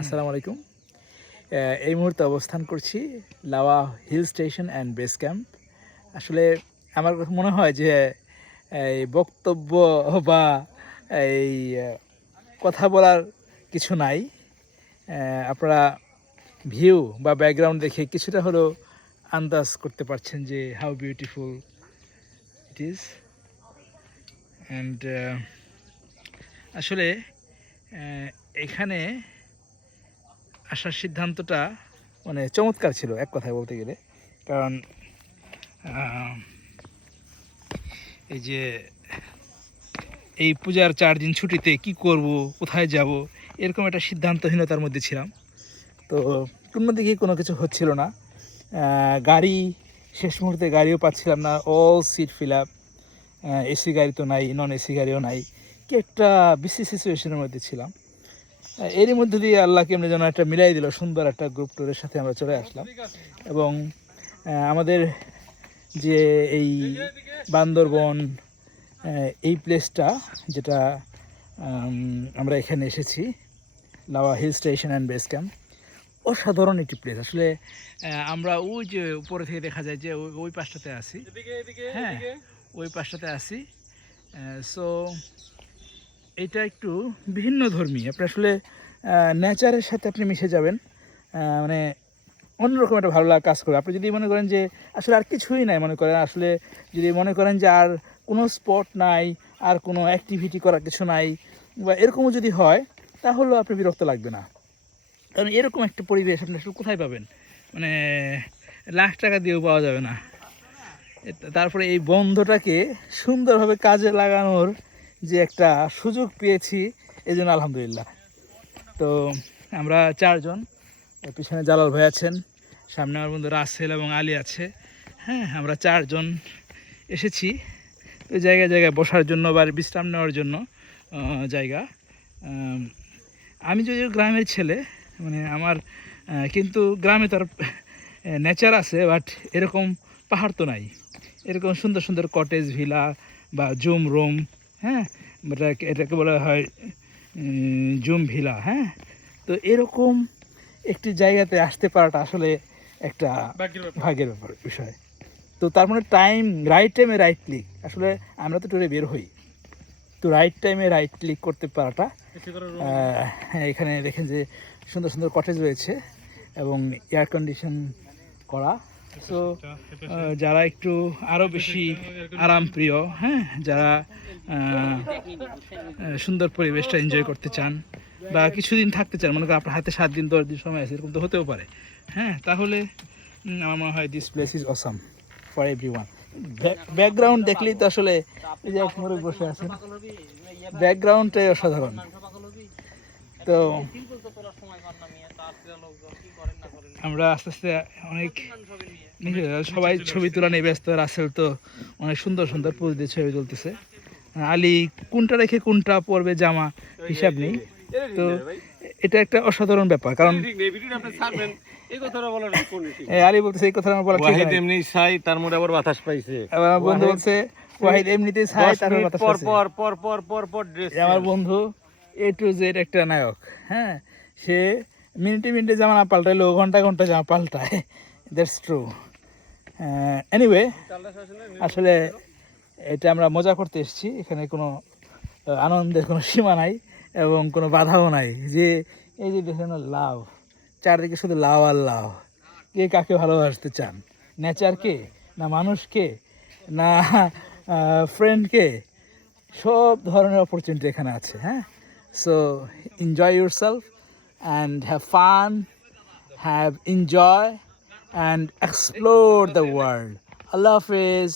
আসসালামু আলাইকুম। এই মুহূর্তে অবস্থান করছি Lava hill station and base camp. আসলে আমার মনে হয় যে এই বক্তব্য বা এই কথা বলার কিছু নাই। আপনারা ভিউ বা ব্যাকগ্রাউন্ড দেখে কিছুটা হলেও আন্দাজ করতে পারছেন যে how beautiful it is. And আসলে এখানে আসার সিদ্ধান্তটা মানে চমৎকার ছিল এক কথায় বলতে গেলে। কারণ এই যে এই পূজার 4 দিন ছুটিতে কি করব, কোথায় যাব, এরকম একটা সিদ্ধান্তহীনতার মধ্যে ছিলাম। তো কোনো দিকেই কোনো কিছু হচ্ছিল না। গাড়ি শেষ মুহূর্তে গাড়িও পাচ্ছিলাম না, all seat fill up. AC গাড়ি তো নাই, নন এসি গাড়িও নাই, কি একটা বিসি সিচুয়েশনের মধ্যে ছিলাম। এরই মধ্যে দিয়ে আল্লাহ কেমনি যেন একটা মিলাই দিল, সুন্দর একটা গ্রুপ ট্যুরের সাথে আমরা চলে আসলাম। এবং আমাদের যে এই বান্দরবন এই প্লেসটা যেটা আমরা এখানে এসেছি, Lava hill station and base camp, অসাধারণ একটি প্লেস। আসলে আমরা ওই যে উপরে থেকে দেখা যায় যে ওই পাশটাতে আছি, হ্যাঁ ওই পাশটাতে আছি। সো এটা একটু ভিন্ন ধর্মী, আপনি আসলে নেচারের সাথে আপনি মিশে যাবেন, মানে অন্যরকম একটা ভালো লাগা কাজ করবে। আপনি যদি মনে করেন যে আসলে আর কিছুই নাই, মনে করেন আসলে যদি মনে করেন যে আর কোনো স্পট নাই, আর কোনো অ্যাক্টিভিটি করার কিছু নাই, বা এরকমও যদি হয়, তাহলেও আপনি বিরক্ত লাগবে না। কারণ এরকম একটা পরিবেশ আপনি আসলে কোথায় পাবেন, মানে লাখ টাকা দিয়েও পাওয়া যাবে না। তারপরে এই বন্ধটাকে সুন্দরভাবে কাজে লাগানোর যে একটা সুযোগ পেয়েছি, এই জন্য আলহামদুলিল্লাহ। তো আমরা 4 জন, পিছনে জালাল ভাই আছেন, সামনে আমার বন্ধু রাসেল এবং আলী আছে। হ্যাঁ, আমরা 4 জন এসেছি ওই জায়গায় জায়গায় বসার জন্য বা বিশ্রাম নেওয়ার জন্য জায়গা। আমি যদিও গ্রামের ছেলে, মানে আমার কিন্তু গ্রামে তার নেচার আছে, বাট এরকম পাহাড় তো নাই, এরকম সুন্দর সুন্দর কটেজ ভিলা বা জুম রুম, হ্যাঁ এটাকে বলা হয় জুম ভিলা। হ্যাঁ, তো এরকম একটি জায়গাতে আসতে পারাটা আসলে একটা ভাগ্যের ব্যাপার বিষয়। তো তার মানে রাইট টাইমে রাইট ক্লিক, আসলে আমরা তো ট্যুরে বের হই, তো রাইট টাইমে রাইট ক্লিক করতে পারাটা। এখানে দেখেন যে সুন্দর সুন্দর কটেজ রয়েছে এবং এয়ার কন্ডিশন করা। সো যারা একটু আরও বেশি আরাম প্রিয়, হ্যাঁ যারা সুন্দর পরিবেশটা এনজয় করতে চান বা কিছুদিন থাকতে চান, মনে করেন আপনার হাতে 7 দিন 10 দিন সময় আছে, এরকম তো হতেও পারে, হ্যাঁ তাহলে আমার মনে হয় this place is awesome for everyone. Background দেখলেই তো আসলে এই যে এক মোড়ে বসে আছেন, ব্যাকগ্রাউন্ডটাই অসাধারণ। তো আমরা আস্তে আস্তে অনেক সবাই ছবি তোলা নিয়ে ব্যস্ত। রাসেল তো অনেক সুন্দর সুন্দর পোজ দিয়ে ছবি তুলতেছে। আলী কোনটা রেখে কোনটা পরবে জামা হিসাব নেই। তো এটা একটা অসাধারণ ব্যাপার, কারণ আলী বলতেছে এই কথাটা আমার বলা ঠিক না, এমনি ছাই তার মধ্যে আবার বাতাস পাইছে। আমার বন্ধু বলছে ওয়াহিদ এমনিতেই ছাই তার বাতাস পর পাইছে। পর পর পর পর পর ড্রেস। আমার বন্ধু A to Z একটা নায়ক, হ্যাঁ সে মিনিটে মিনিটে জামা না পাল্টাইলেও ঘন্টা ঘন্টা জামা পাল্টায়, দ্যাটস ট্রু। এনিওয়ে, আসলে এটা আমরা মজা করতে এসেছি, এখানে কোনো আনন্দের কোনো সীমা নাই এবং কোনো বাধাও নাই। যে এই যে দেখেন লাভ, চারদিকে শুধু লাভ আর লাভ। কে কাকে ভালোবাসতে চান, নেচারকে না মানুষকে না ফ্রেন্ডকে, সব ধরনের অপরচুনিটি এখানে আছে। হ্যাঁ, so enjoy yourself and have fun, have enjoy and explore the world. আল্লাহ হাফেজ।